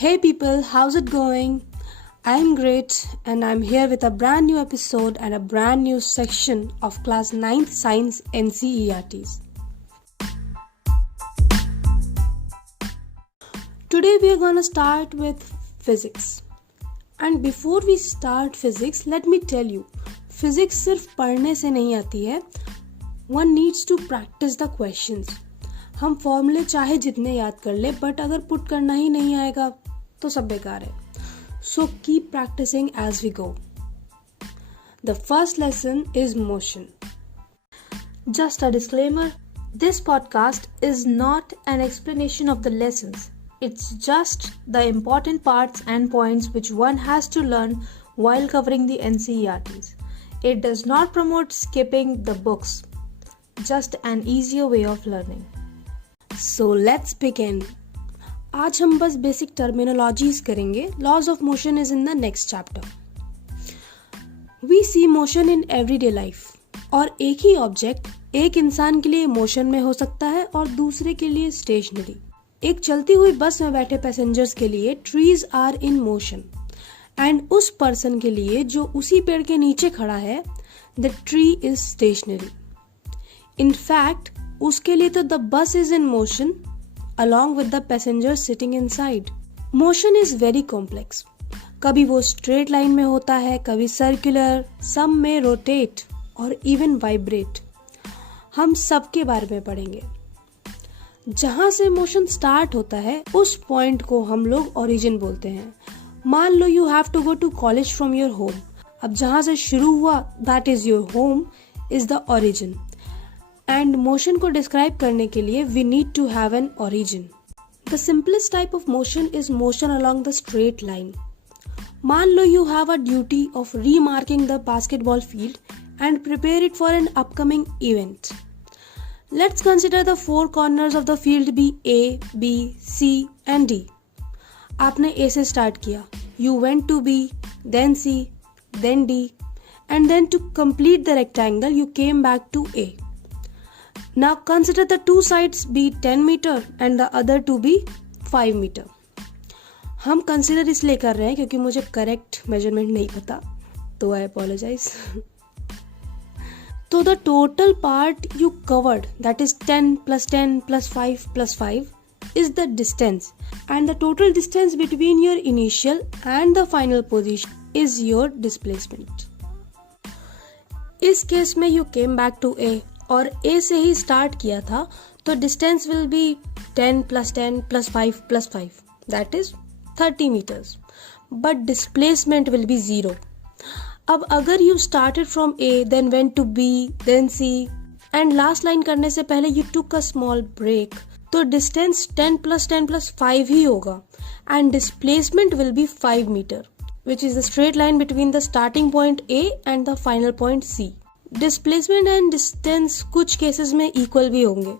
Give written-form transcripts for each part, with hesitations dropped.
Hey people, how's it going? I'm great and I'm here with a brand new episode and a brand new section of class 9th science NCERTs. Today we are going to start with physics. And before we start physics, let me tell you, physics सिर्फ पढ़ने से नहीं आती है. One needs to practice the questions. हम फॉर्मूले चाहे जितने याद कर ले बट अगर पुट करना ही नहीं आएगा तो सब बेकार है. So keep practicing as we go. The first lesson is motion. Just a disclaimer, this podcast is not an explanation of the lessons. It's just the important parts and points which one has to learn while covering the NCERTs. It does not promote skipping the books. Just an easier way of learning. So let's begin. आज हम बस basic terminologies करेंगे. Laws of motion is in the next chapter. We see motion in everyday life. और एक ही object एक इंसान के लिए मोशन में हो सकता है और दूसरे के लिए स्टेशनरी. एक चलती हुई बस में बैठे पैसेंजर्स के लिए trees are in motion and उस पर्सन के लिए जो उसी पेड़ के नीचे खड़ा है the tree is stationary. In fact उसके लिए तो the bus is in motion along with the passengers sitting inside. Motion is very complex. कभी वो straight line में होता है, कभी circular, some में rotate और even vibrate. हम सबके बारे में पढ़ेंगे. जहाँ से motion start होता है उस point को हम लोग origin बोलते हैं. मान लो you have to go to college from your home. अब जहाँ से शुरू हुआ that is your home is the origin. And motion को डिस्क्राइब करने के लिए we need to have an origin. The simplest type of motion is motion along the straight line. मान लो you have a duty of remarking the basketball field and prepare it for an upcoming event. Let's consider the four corners of the field be A, B, C and D. आपने A से start किया. You went to B, then C, then D and then to complete the rectangle you came back to A. Now consider the two sides be 10 meter and the other two be 5 meter. हम consider इसलिए कर रहे हैं क्योंकि मुझे correct measurement नहीं पता, तो I apologize. तो the total part you covered, that is 10 plus 10 plus 5 plus 5 is the distance, and the total distance between your initial and the final position is your displacement. इस case में you came back to A और A से ही start किया था तो distance will be 10 plus 10 plus 5 plus 5 that is 30 meters. But displacement will be 0. अब अगर you started from A then went to B then C and last line करने से पहले you took a small break तो distance 10 plus 10 plus 5 ही होगा and displacement will be 5 meter which is the straight line between the starting point A and the final point C. Displacement and distance कुछ cases में equal भी होंगे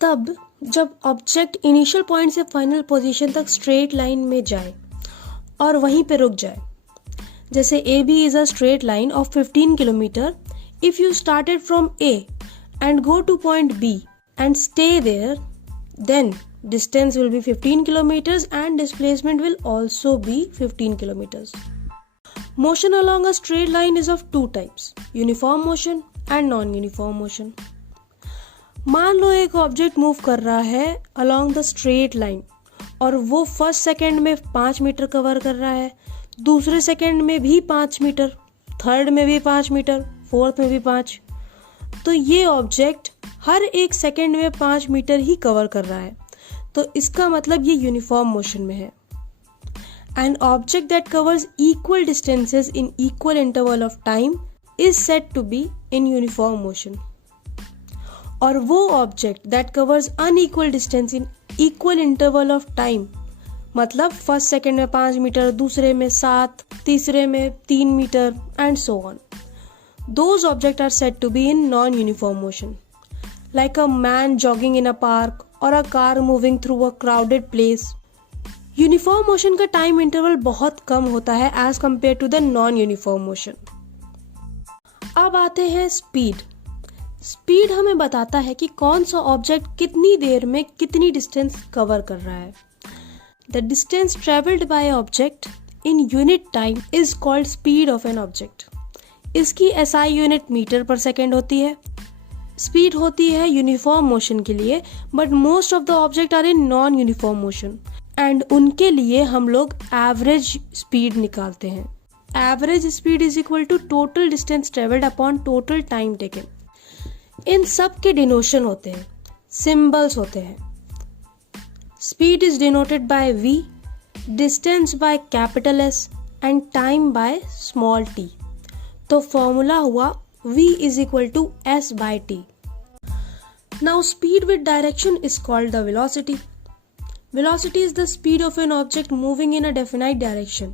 तब जब object initial point से final position तक straight line में जाए और वहीं पे रुक जाए. जैसे A B is a straight line of 15 kilometre. If you started from A and go to point B and stay there then distance will be 15 kilometers and displacement will also be 15 kilometers. Motion along a straight line is of two types, uniform motion and non-uniform motion. मान लो एक object move कर रहा है along the straight line और वो first second में 5 metre cover कर रहा है, दूसरे सेकेंड में भी 5 मीटर, थर्ड में भी 5 मीटर, फोर्थ में भी 5. तो ये ऑब्जेक्ट हर एक सेकेंड में 5 मीटर ही कवर कर रहा है, तो इसका मतलब ये यूनिफॉर्म मोशन में है. An object that covers equal distances in equal interval of time is said to be in uniform motion. और वो object that covers unequal distance in equal interval of time, मतलब फर्स्ट सेकेंड में 5 metre, दूसरे में 7, तीसरे में 3 metre and so on. Those objects are said to be in non-uniform motion, like a man jogging in a park or a car moving through a crowded place. Uniform motion का time interval बहुत कम होता है as compare to the non uniform motion. अब आते हैं speed. Speed हमें बताता है कि कौन सा ऑब्जेक्ट कितनी देर में कितनी डिस्टेंस कवर कर रहा है. The distance traveled by object in unit time is called speed of an object. इसकी SI unit metre per second होती है. स्पीड होती है यूनिफॉर्म मोशन के लिए, but most of the object are in non uniform motion and उनके लिए हम लोग एवरेज स्पीड निकालते हैं. Average speed is equal to total distance travelled upon total time taken. इन सब के डिनोशन होते हैं, सिंबल्स होते हैं. Speed is denoted by v, distance by capital S and time by small t. तो फॉर्मूला हुआ v is equal to s by t. Now speed with direction is called the velocity. Velocity is the speed of an object moving in a definite direction.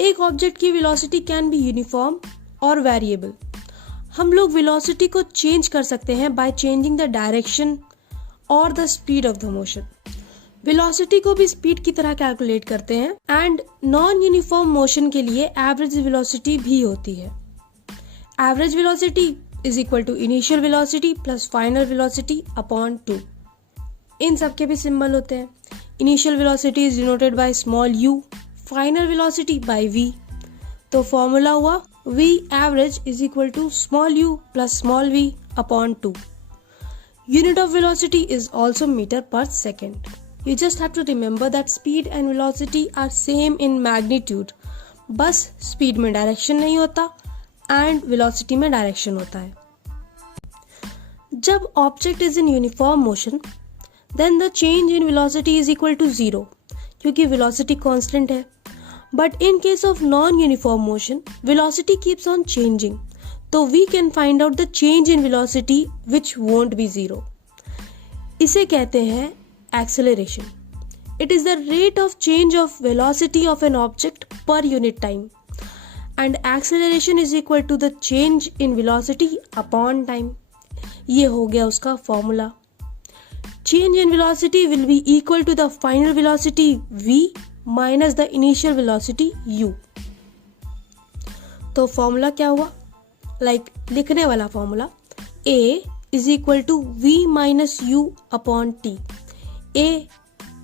एक object की velocity can be uniform और variable. हम लोग velocity को change कर सकते हैं by changing the direction और the speed of the motion. Velocity को भी स्पीड की तरह कैलकुलेट करते हैं एंड नॉन यूनिफॉर्म मोशन के लिए एवरेज वेलोसिटी भी होती है. Average velocity is equal to initial velocity plus final velocity upon 2. इन सब के भी सिंबल होते हैं. Initial velocity is denoted by small u, final velocity by v. तो फॉर्मूला हुआ v average is equal to small u plus small v upon 2. Unit of velocity is also metre per second. You just have to remember that speed and velocity are same in magnitude. बस speed में direction नहीं होता and velocity में direction होता है. जब object is in uniform motion then the change in velocity is equal to 0 क्योंकि velocity constant है. But in case of non uniform motion velocity keeps on changing, तो we can find out the change in velocity which won't be 0. इसे कहते हैं acceleration. It is the rate of change of velocity of an object per unit time and acceleration is equal to the change in velocity upon time. ये हो गया उसका formula. Change in velocity will be equal to the final velocity v minus the initial velocity u. तो formula क्या हुआ? लिखने वाला formula a is equal to v minus u upon t. a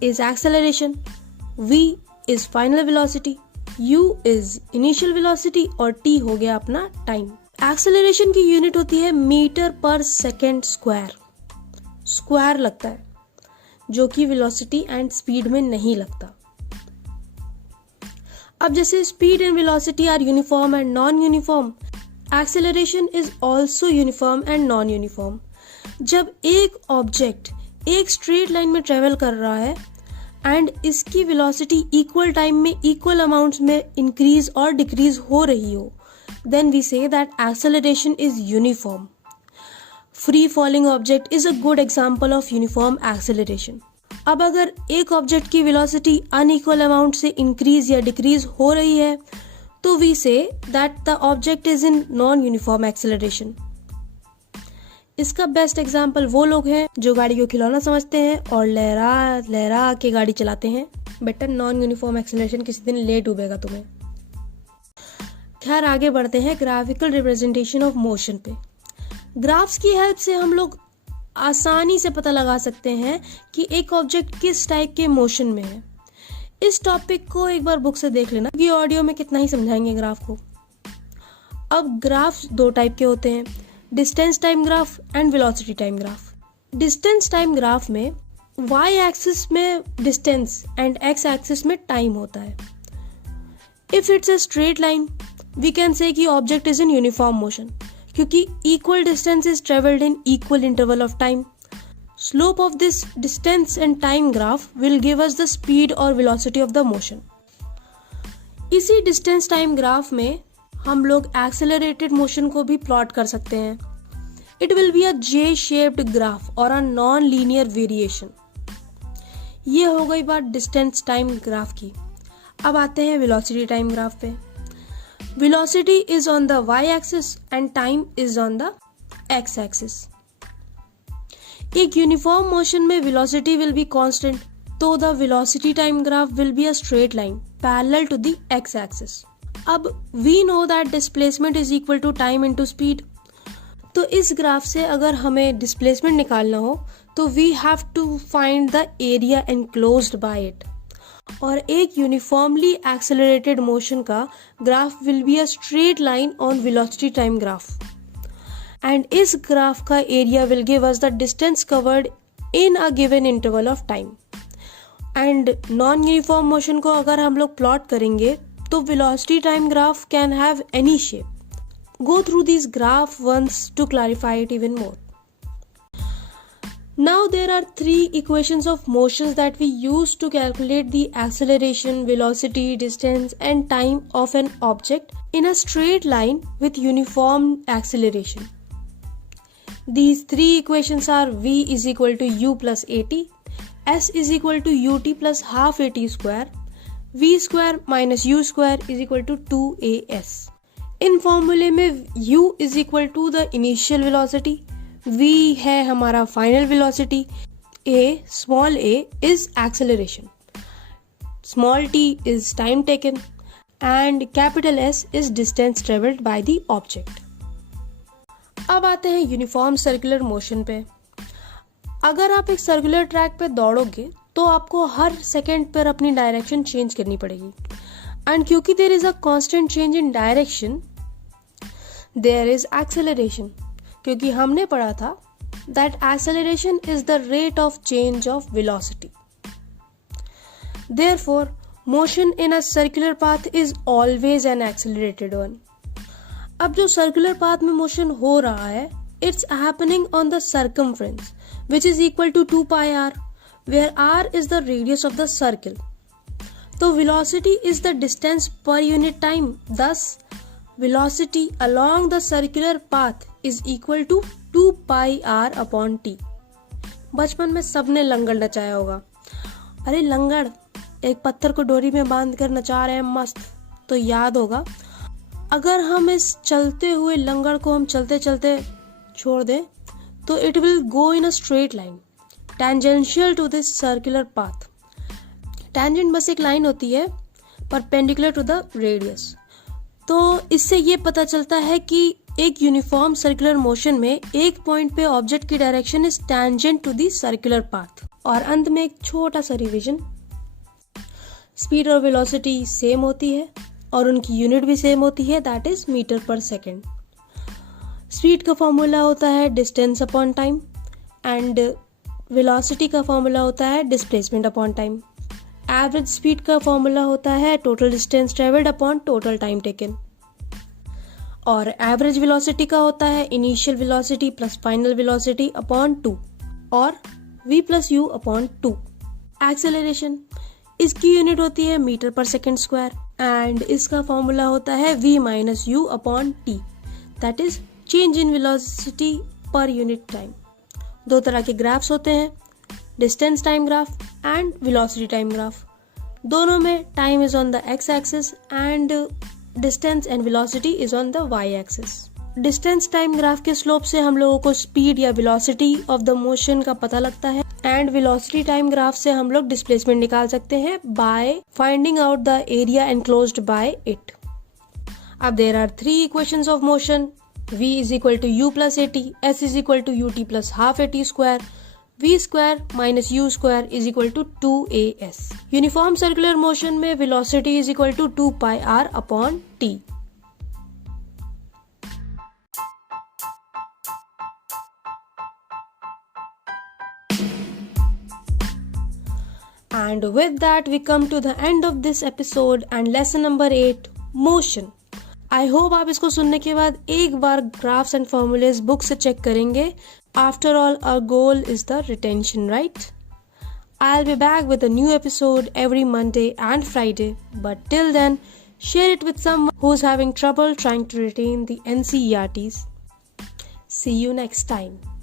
is acceleration, v is final velocity, u is initial velocity और t हो गया अपना time. Acceleration की यूनिट होती है metre per second square. Square लगता है जो कि वेलोसिटी एंड स्पीड में नहीं लगता. अब जैसे speed and velocity are uniform and non uniform, acceleration is also uniform and non uniform. जब एक ऑब्जेक्ट एक स्ट्रेट लाइन में ट्रेवल कर रहा है एंड इसकी वेलोसिटी इक्वल टाइम में इक्वल अमाउंट्स में इंक्रीज और डिक्रीज हो रही हो, then we say that acceleration is uniform. Free falling object is a good example of uniform acceleration. अब अगर एक ऑब्जेक्ट की वेलोसिटी अनइक्वल अमाउंट से इंक्रीज या डिक्रीज हो रही है तो we say that the object is in non uniform acceleration. इसका बेस्ट एग्जाम्पल वो लोग हैं जो गाड़ी को खिलौना समझते हैं और लहरा लहरा के गाड़ी चलाते हैं. बेटर नॉन यूनिफॉर्म एक्सेलरेशन किसी दिन ले डूबेगा तुम्हें. खैर आगे बढ़ते हैं ग्राफिकल रिप्रेजेंटेशन ऑफ मोशन पे. ग्राफ्स की हेल्प से हम लोग आसानी से पता लगा सकते हैं कि एक ऑब्जेक्ट किस टाइप के मोशन में है. इस टॉपिक को एक बार बुक से देख लेना कि ऑडियो में कितना ही समझाएंगे ग्राफ को. अब ग्राफ्स दो टाइप के होते हैं, distance time graph and velocity time graph. Distance time graph में y एक्सिस में डिस्टेंस एंड x एक्सिस में टाइम होता है. If it's a straight line we can say कि object is in uniform motion क्योंकि equal distance is travelled in equal interval of time. Slope of this distance and time graph will give us the speed और velocity of the motion. इसी distance time graph में हम लोग accelerated motion को भी plot कर सकते हैं. It will be a J shaped graph और अ नॉन लीनियर वेरिएशन. ये हो गई बात डिस्टेंस टाइम ग्राफ की. अब आते हैं वेलोसिटी टाइम ग्राफ पे. Velocity is on the y axis and time is on the x axis. एक यूनिफॉर्म मोशन में वेलोसिटी विल बी कांस्टेंट, तो the velocity time graph will be a straight line parallel to the x axis. अब we know that displacement is equal to time into speed. तो इस graph से अगर हमें displacement निकालना हो तो we have to find the area enclosed by it. और एक यूनिफॉर्मली एक्सेलरेटेड मोशन का graph will be a straight line on velocity time graph, and इस ग्राफ का area will give us the distance covered in a given interval of time. And non uniform motion को अगर हम लोग plot करेंगे तो velocity time graph can have any shape. Go through these graph once to clarify it even more. Now there are three equations of motions that we use to calculate the acceleration, velocity, distance and time of an object in a straight line with uniform acceleration. These three equations are v is equal to u plus at, s is equal to ut plus half at square, v square minus u square is equal to 2as. इन फॉर्मूले में u is equal to the initial velocity, v है हमारा final velocity, a small a is acceleration, small t is time taken and capital S is distance travelled by the object. अब आते हैं uniform circular motion पे। अगर आप एक circular track पे दौड़ोगे तो आपको हर सेकेंड पर अपनी डायरेक्शन चेंज करनी पड़ेगी, एंड क्योंकि there is a constant change in direction there is acceleration, क्योंकि हमने पढ़ा था that acceleration is the rate of change of velocity. Therefore motion in a circular path is always an accelerated one. अब जो circular path में motion हो रहा है it's happening on the circumference which is equal to 2 pi r, where r is the radius of the circle. तो velocity is the distance per unit time. Thus, velocity along the circular path is equal to 2 pi r upon t. बचपन में सबने लंगड़ नचाया होगा। अरे लंगड़, एक पत्थर को डोरी में बांध कर नचा रहे हैं मस्त, तो याद होगा। अगर हम इस चलते हुए लंगड़ को हम चलते चलते छोड़ दें तो it will go in a straight line tangential to this circular path. Tangent बस एक लाइन होती है परपेंडिकुलर टू द रेडियस। तो इससे ये पता चलता है कि एक यूनिफॉर्म सर्कुलर मोशन में एक पॉइंट पे ऑब्जेक्ट की direction is tangent to the circular path. और अंत में एक छोटा सा रिवीजन, स्पीड और वेलोसिटी सेम होती है और उनकी यूनिट भी सेम होती है, that is metre per second. Speed का फॉर्मूला होता है distance upon time and velocity का फॉर्मूला होता है displacement upon time. Average speed का फॉर्मूला होता है total distance travelled upon total time taken, और एवरेज वेलोसिटी का होता है initial velocity plus final velocity upon 2 और v plus u upon 2। Acceleration, इसकी यूनिट होती है metre per second square and इसका फॉर्मूला होता है v minus u upon t, that is change in velocity per unit time. दो तरह के ग्राफ्स होते हैं, distance time graph and velocity time graph. दोनों में time is on the x axis and distance and velocity is on the Y axis. Distance time graph के slope से हम लोगों को स्पीड या वेलोसिटी ऑफ द मोशन का पता लगता है एंड वेलोसिटी टाइम ग्राफ से हम लोग डिस्प्लेसमेंट निकाल सकते हैं by finding out the area enclosed by it. अब there are 3 equations of motion, v is equal to u plus at, s is equal to ut plus half at square, v square minus u square is equal to 2as. Uniform circular motion में velocity is equal to 2 pi r upon t. And with that we come to the end of this episode and lesson number 8, motion. I hope आप इसको सुनने के बाद एक बार graphs and formulas book से check करेंगे। After all our goal is the retention, right? I will be back with a new episode every Monday and Friday, but till then share it with someone who is having trouble trying to retain the NCERTs. See you next time.